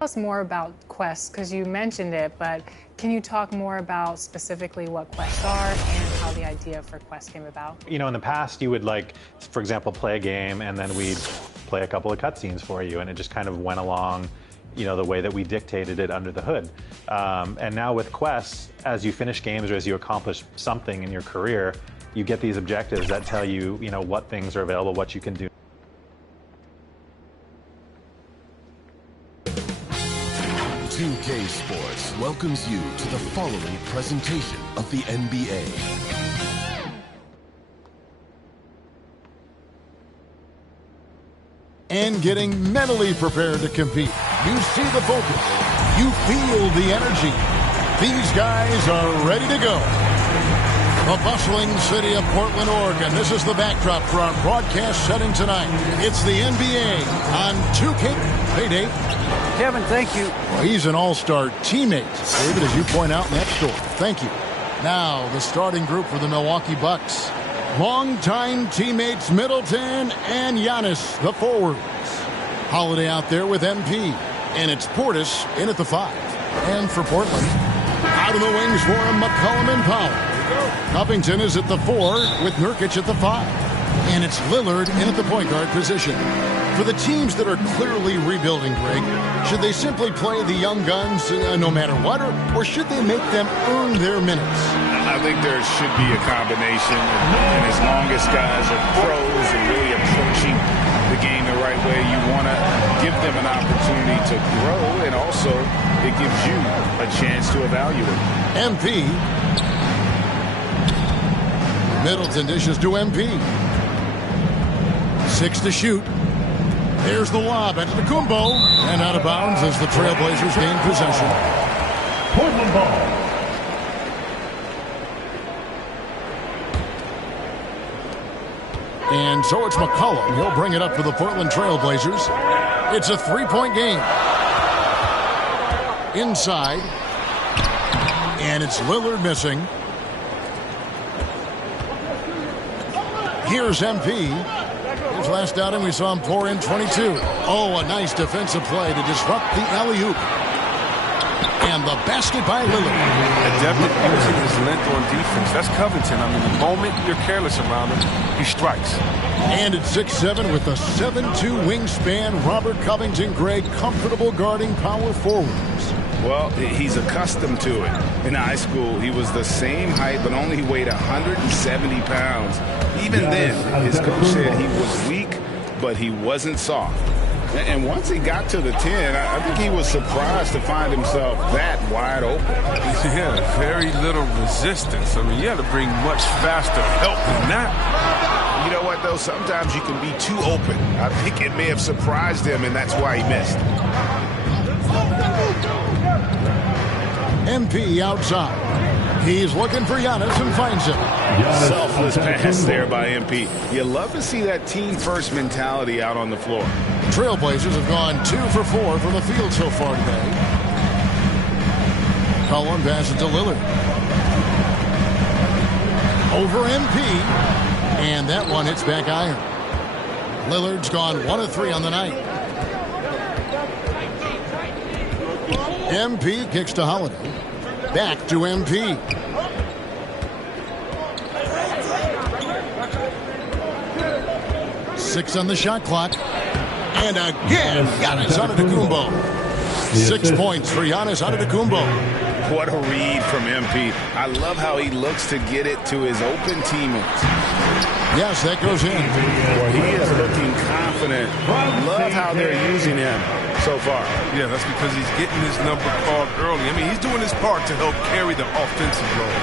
us more about quests, because you mentioned it, but can you talk more about specifically what quests are and how the idea for quests came about? You know, in the past, you would, like, for example, play a game, and then we'd play a couple of cutscenes for you, and it just kind of went along, you know, the way that we dictated it under the hood. And now with quests, as you finish games or as you accomplish something in your career, you get these objectives that tell you, you know, what things are available, what you can do. 2K Sports welcomes you to the following presentation of the NBA. And getting mentally prepared to compete. You see the focus. You feel the energy. These guys are ready to go. The bustling city of Portland, Oregon. This is the backdrop for our broadcast setting tonight. It's the NBA on 2K. Hey, Dave. Kevin, thank you. Well, he's an all-star teammate, David, as you point out in that story. Thank you. Now, the starting group for the Milwaukee Bucks. Longtime teammates Middleton and Giannis, the forwards. Holiday out there with MP. And it's Portis in at the 5. And for Portland, out of the wings for him, McCollum and Powell. Covington is at the 4 with Nurkic at the 5. And it's Lillard in at the point guard position. For the teams that are clearly rebuilding, Greg, should they simply play the young guns no matter what, or should they make them earn their minutes? I think there should be a combination, and as long as guys are pros and really approaching the game the right way, you want to give them an opportunity to grow, and also it gives you a chance to evaluate. MP. Middleton dishes to MP. 6 to shoot. There's the lob at Kumbo, and out of bounds as the Trailblazers gain possession. Portland ball. And so it's McCollum. He'll bring it up for the Portland Trailblazers. It's a three-point game. Inside. And it's Lillard missing. Here's MP. His last outing, we saw him pour in 22. Oh, a nice defensive play to disrupt the alley-oop. And the basket by Lillard. Adept at using his length on defense. That's Covington. I mean, the moment you're careless around him, he strikes. And at 6'7" with a 7'2" wingspan, Robert Covington, Greg, comfortable guarding power forwards. Well, he's accustomed to it. In high school, he was the same height, but only weighed 170 pounds. Even then, his coach said he was weak, but he wasn't soft. And once he got to the 10, I think he was surprised to find himself that wide open. Yeah, very little resistance. I mean, you had to bring much faster help than that. You know what, though? Sometimes you can be too open. I think it may have surprised him, and that's why he missed. MP outside. He's looking for Giannis and finds him. Selfless pass there by MP. You love to see that team-first mentality out on the floor. Trailblazers have gone 2 for 4 from the field so far today. Cullen passes to Lillard. Over MP. And that one hits back iron. Lillard's gone 1 of 3 on the night. MP kicks to Holiday. Back to MP. Six on the shot clock. And again, Giannis Antetokounmpo. 6 points for Giannis Antetokounmpo. What a read from MP. I love how he looks to get it to his open teammates. Yes, that goes in. Well, he is looking confident. Love how they're using him so far. Yeah, that's because he's getting his number called early. I mean, he's doing his part to help carry the offensive load.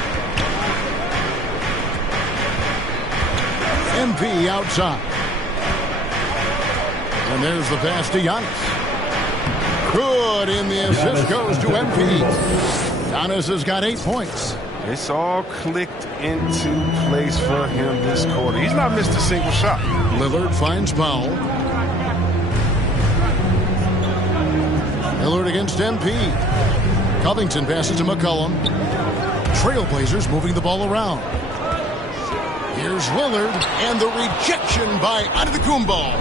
MP outside. And there's the pass to Giannis. Good, and the assist goes to MP. Giannis has got 8 points. It's all clicked into place for him this quarter. He's not missed a single shot. Lillard finds Powell. Lillard against MP. Covington passes to McCollum. Trailblazers moving the ball around. Here's Lillard, and the rejection by Antetokounmpo.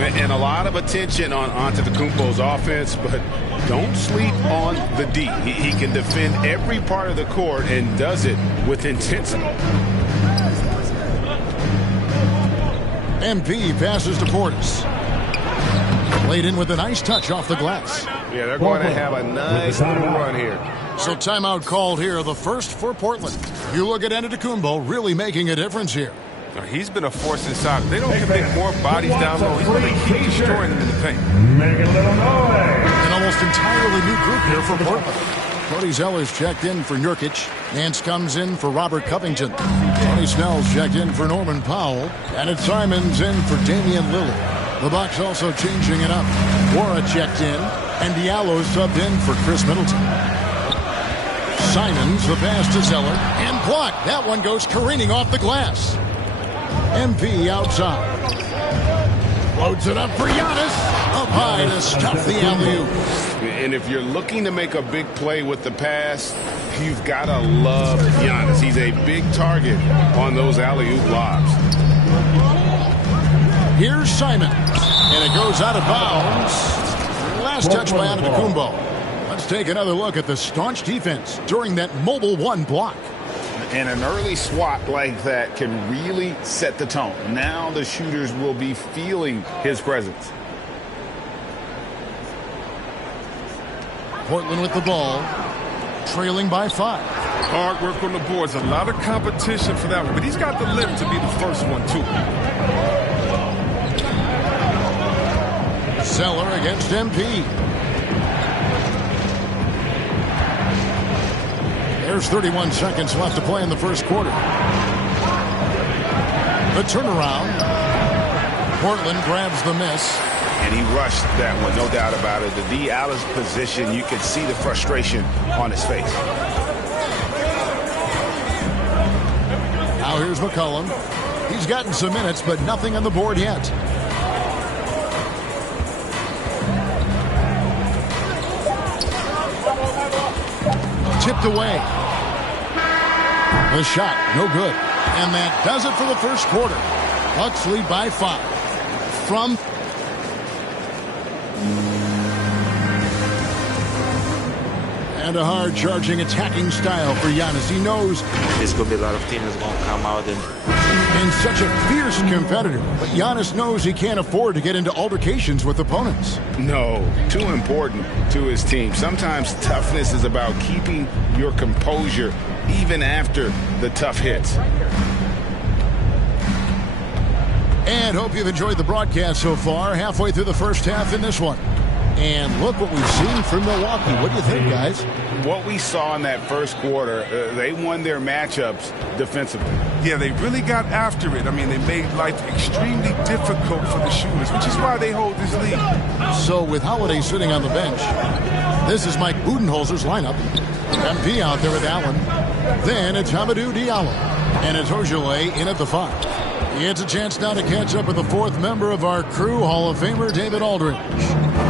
And a lot of attention on Antetokounmpo's offense, but Don't sleep on the D. He can defend every part of the court and does it with intensity. MP passes to Portis. Played in with a nice touch off the glass. Yeah, they're going to have a nice little run here. So timeout called here, the first for Portland. You look at Antetokounmpo really making a difference here. He's been a force inside. They don't commit more bodies down low. He's going to keep destroying them in the paint. An almost entirely new group here for Portland. Cody Zeller's checked in for Nurkic. Nance comes in for Robert Covington. Tony Snell's checked in for Norman Powell. And it's Simons in for Damian Lillard. The Bucks also changing it up. Wara checked in, and Diallo subbed in for Chris Middleton. Simons, the pass to Zeller, and blocked. That one goes careening off the glass. MP outside. Loads it up for Giannis. Up high to stuff the alley-oop. And if you're looking to make a big play with the pass, you've got to love Giannis. He's a big target on those alley-oop lobs. Here's Simon, and it goes out of bounds. Last touch by Antetokounmpo. Let's take another look at the staunch defense during that mobile one block. And an early swat like that can really set the tone. Now the shooters will be feeling his presence. Portland with the ball, trailing by 5. Hard work on the boards. A lot of competition for that one, but he's got the lift to be the first one, too. Zeller against MP. There's 31 seconds left to play in the first quarter. The turnaround. Portland grabs the miss. And he rushed that one, no doubt about it. The D out of position, you could see the frustration on his face. Now here's McCollum. He's gotten some minutes, but nothing on the board yet. Tipped away. The shot, no good. And that does it for the first quarter. Bucks lead by 5. From and a hard-charging, attacking style for Giannis. He knows there's going to be a lot of teams going to come out and such a fierce competitor. But Giannis knows he can't afford to get into altercations with opponents. No, too important to his team. Sometimes toughness is about keeping your composure even after the tough hits. And hope you've enjoyed the broadcast so far. Halfway through the first half in this one. And look what we've seen from Milwaukee. What do you think, guys? What we saw in that first quarter, they won their matchups defensively. Yeah, they really got after it. I mean, they made life extremely difficult for the shooters, which is why they hold this lead. So with Holiday sitting on the bench, this is Mike Budenholzer's lineup. MP out there with Allen. Then it's Hamidou Diallo. And it's Ojale in at the 5. It's a chance now to catch up with the 4th member of our crew, Hall of Famer David Aldridge.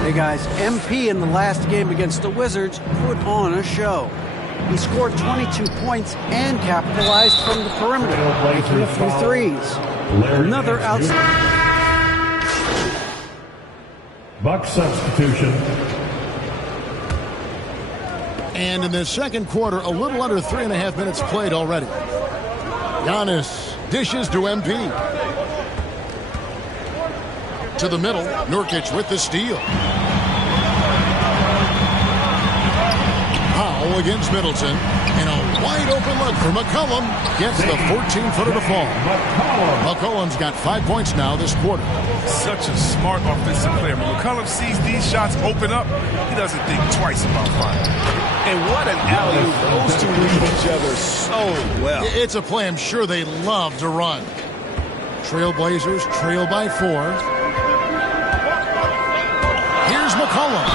Hey guys, MP in the last game against the Wizards put on a show. He scored 22 points and capitalized from the perimeter, making a few threes. Another outstanding. Buck substitution. And in the second quarter, a little under 3.5 minutes played already. Giannis dishes to MP. To the middle, Nurkic with the steal. Powell against Middleton. And a wide open look for McCollum. Gets the 14-footer to fall. McCollum's got 5 points now this quarter. Such a smart offensive player. When McCollum sees these shots open up, he doesn't think twice about firing. And what an alley-oop. Those two read each other so well. It's a play I'm sure they love to run. Trailblazers trail by 4. Here's McCollum.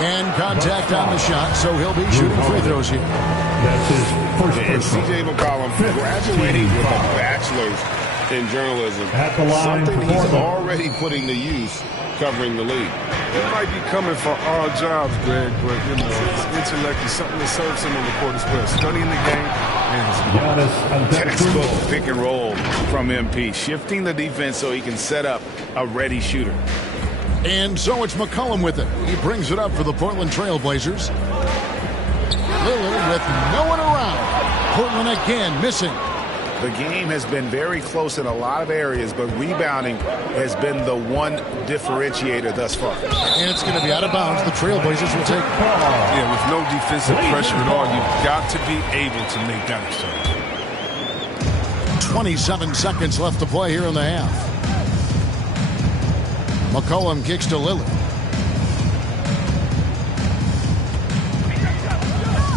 And contact on the shot, so he'll be shooting free throws here. That's his first And C.J. McCollum graduating with a bachelor's in journalism. At the line, something he's already putting to use covering the league. It might be coming for all jobs, Greg, but you know, his intellect is something that serves him on the court as well. Studying the game and his textbook pick and roll from MP, shifting the defense so he can set up a ready shooter. And so it's McCollum with it. He brings it up for the Portland Trail Blazers. Lillard with no one around. Portland again missing. The game has been very close in a lot of areas, but rebounding has been the one differentiator thus far. And it's going to be out of bounds. The Trailblazers will take it. Yeah, with no defensive pressure at all, you've got to be able to make that shot. 27 seconds left to play here in the half. McCollum kicks to Lillard.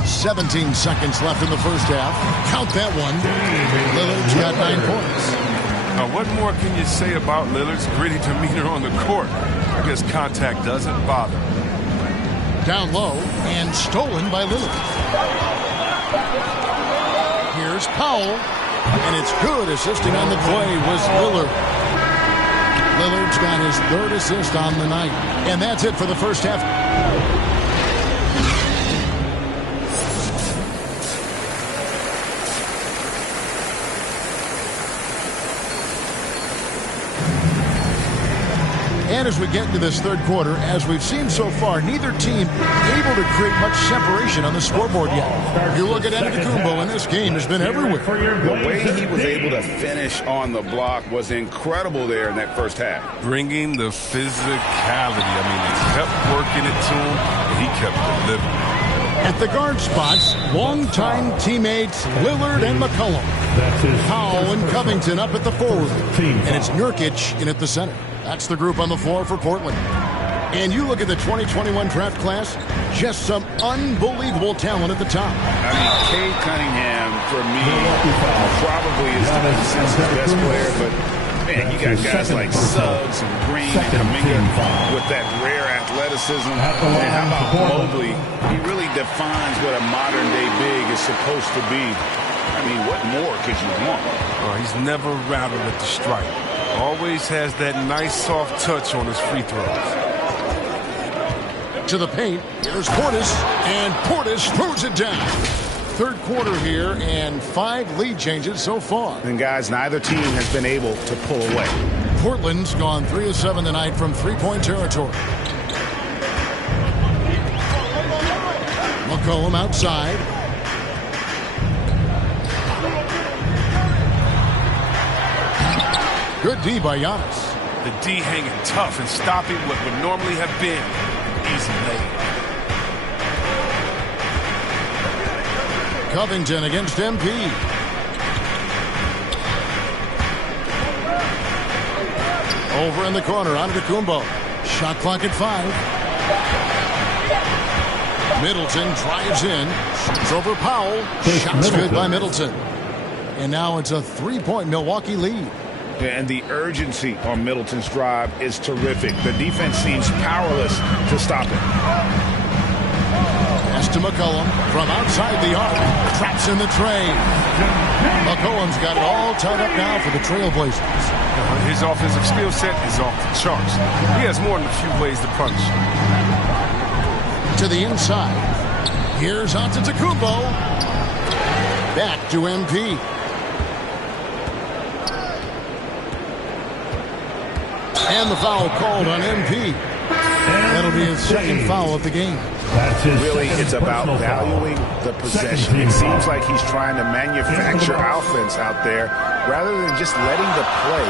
17 seconds left in the first half. Count that one. Lillard's got 9 points. Now, what more can you say about Lillard's gritty demeanor on the court? I guess contact doesn't bother. Down low and stolen by Lillard. Here's Powell. And it's good. Assisting on the play was Lillard. Lillard's got his 3rd assist on the night. And that's it for the first half. And as we get into this third quarter, as we've seen so far, neither team able to create much separation on the scoreboard yet. You look at Antetokounmpo, and this game has been everywhere. The way he was able to finish on the block was incredible there in that first half. Bringing the physicality. I mean, they kept working it to him, and he kept delivering. At the guard spots, longtime teammates Lillard and McCollum. Powell and Covington up at the forward. And it's Nurkic in at the center. That's the group on the floor for Portland. And you look at the 2021 draft class, just some unbelievable talent at the top. I mean, Cade Cunningham, for me, probably is the consensus best player, but man, you got guys like Suggs and Green and Kuminga with that rare athleticism. And how about Mobley? He really defines what a modern-day big is supposed to be. I mean, what more could you want? Oh, he's never rattled at the stripe. Always has that nice soft touch on his free throws. To the paint, here's Portis, and Portis throws it down. Third quarter here, and 5 lead changes so far. And guys, neither team has been able to pull away. Portland's gone 3 of 7 tonight from three-point territory. McCollum outside. Good D by Giannis. The D hanging tough and stopping what would normally have been easy lay. Covington against MP. Over in the corner, Antetokounmpo. Shot clock at 5. Middleton drives in. Shoots over Powell. Shots good by Middleton. And now it's a 3-point Milwaukee lead. And the urgency on Middleton's drive is terrific. The defense seems powerless to stop it. Pass to McCollum from outside the arc. Traps in the tray. McCollum's got it all tied up now for the Trailblazers. His offensive skill set is off the charts. He has more than a few ways to punish. To the inside. Here's Antetokounmpo. Back to MP. And the foul called on MP. That'll be his second foul of the game. Really, it's about valuing the possession. It seems like he's trying to manufacture offense out there rather than just letting the play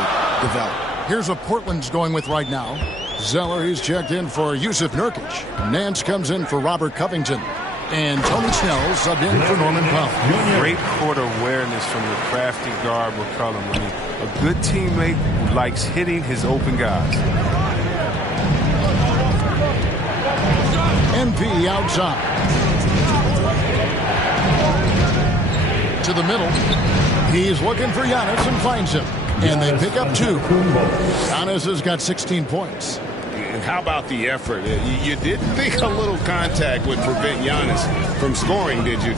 develop. Here's what Portland's going with right now. Zeller, he's checked in for Yusuf Nurkic. Nance comes in for Robert Covington. And Tony Snell subbed in for Norman Powell. Great court awareness from the crafty guard McCollum. I mean, a good teammate who likes hitting his open guys. MP outside. To the middle. He's looking for Giannis and finds him. And they pick up 2. Giannis has got 16 points. And how about the effort? You didn't think a little contact would prevent Giannis from scoring, did you?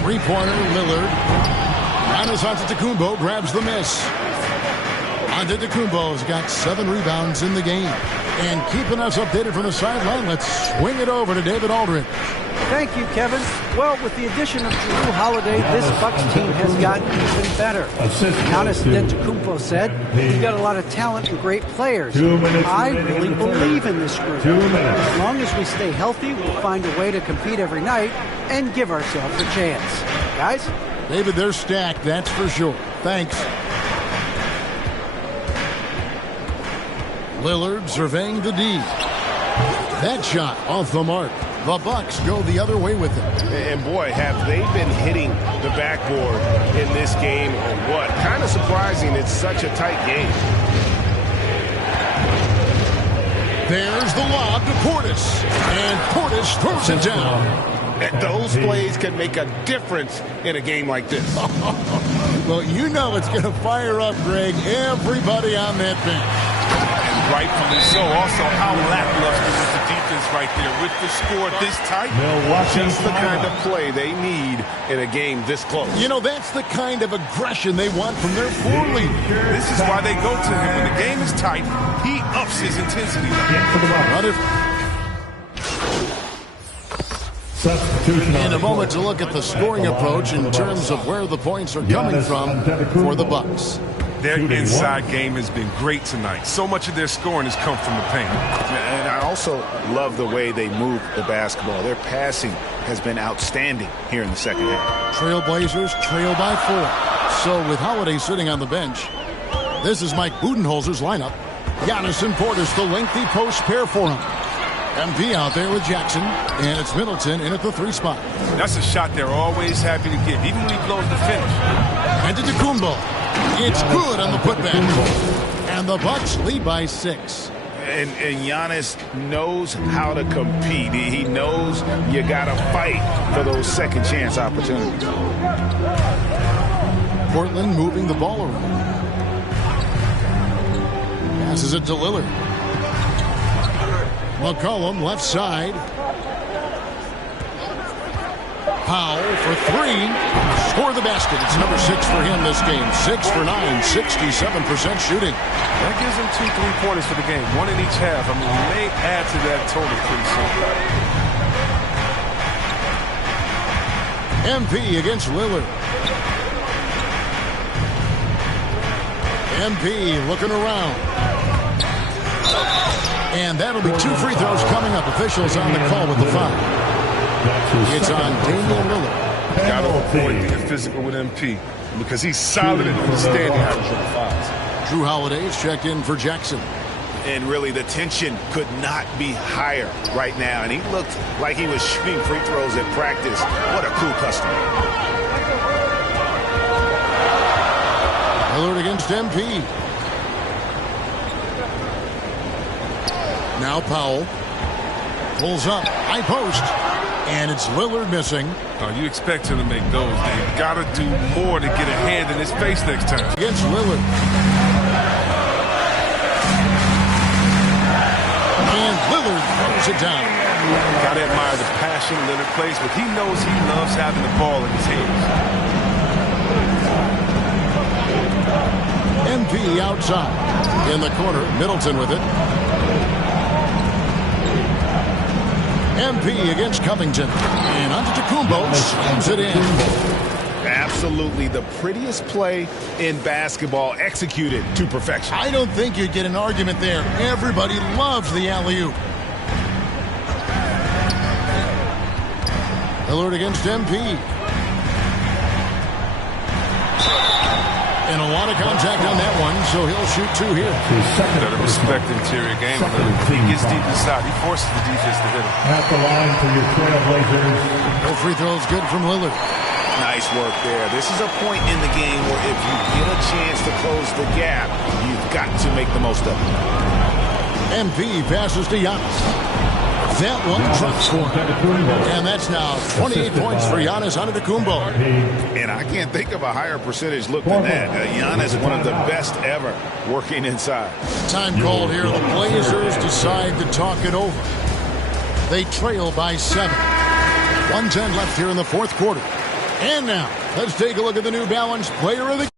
Three-pointer, Lillard. Giannis Antetokounmpo grabs the miss. Antetokounmpo's got 7 rebounds in the game. And keeping us updated from the sideline, let's swing it over to David Aldridge. Thank you, Kevin. Well, with the addition of Drew Holiday, this Bucks team has gotten even better. Giannis Antetokounmpo said, "We've got a lot of talent and great players. I really believe in this group. As long as we stay healthy, we'll find a way to compete every night and give ourselves a chance." Guys? David, they're stacked, that's for sure. Thanks. Lillard surveying the D. That shot off the mark. The Bucks go the other way with it. And boy, have they been hitting the backboard in this game or what? Kind of surprising it's such a tight game. There's the lob to Portis. And Portis throws it down. Those plays can make a difference in a game like this. Well, you know it's going to fire up, Greg, everybody on that bench. Rightfully so. Also, how lackluster was the defense right there with the score this tight. Just the kind of play they need in a game this close. You know, that's the kind of aggression they want from their floor leader. This is why they go to him. When the game is tight, he ups his intensity. In a moment to look at the scoring approach in terms of where the points are coming from for the Bucks. Their inside game has been great tonight. So much of their scoring has come from the paint. And I also love the way they move the basketball. Their passing has been outstanding here in the second half. Trailblazers trail by 4. So with Holiday sitting on the bench, this is Mike Budenholzer's lineup. Giannis and Portis, the lengthy post pair for him. MP out there with Jackson, and it's Middleton in at the 3 spot. That's a shot they're always happy to get, even when he blows the finish. And to Antetokounmpo. It's good on the putback. And the Bucks lead by 6. And Giannis knows how to compete. He knows you got to fight for those second chance opportunities. Portland moving the ball around. Passes it to Lillard. McCollum left side. Powell for 3. Score the basket. It's number 6 for him this game. 6 for 9, 67% shooting. That gives him 2 3-pointers for the game, 1 in each half. I mean, he may add to that total pretty soon. MP against Lillard. MP looking around. And that'll be 2 free throws coming up. Officials on the call with the foul. It's on Damian Lillard. Got to avoid being physical with MP because he's solid in understanding how to draw fouls. Drew Holiday is checked in for Jackson. And really, the tension could not be higher right now. And he looked like he was shooting free throws at practice. What a cool customer. Lillard against MP. Now Powell pulls up, high post, and it's Lillard missing. You expect him to make those. They've got to do more to get a hand in his face next time. Against Lillard. And Lillard throws it down. Got to admire the passion Lillard plays with. He knows he loves having the ball in his hands. MP outside. In the corner, Middleton with it. MP against Covington. And Antetokounmpo slams it in. Absolutely the prettiest play in basketball, executed to perfection. I don't think you'd get an argument there. Everybody loves the alley-oop. Lillard against MP. And a lot of contact on that one, so he'll shoot 2 here. Better respect the interior game. He gets deep inside. He forces the defense to hit him. At the line for your Trailblazers. No free throws good from Lillard. Nice work there. This is a point in the game where if you get a chance to close the gap, you've got to make the most of it. MP passes to Giannis. That one drops for him. And that's now 28 points for Giannis Antetokounmpo. And I can't think of a higher percentage look than that. Giannis, one of the best ever working inside. Time called here. The Blazers decide to talk it over. They trail by 7. 1:10 left here in the 4th quarter. And now, let's take a look at the New Balance Player of the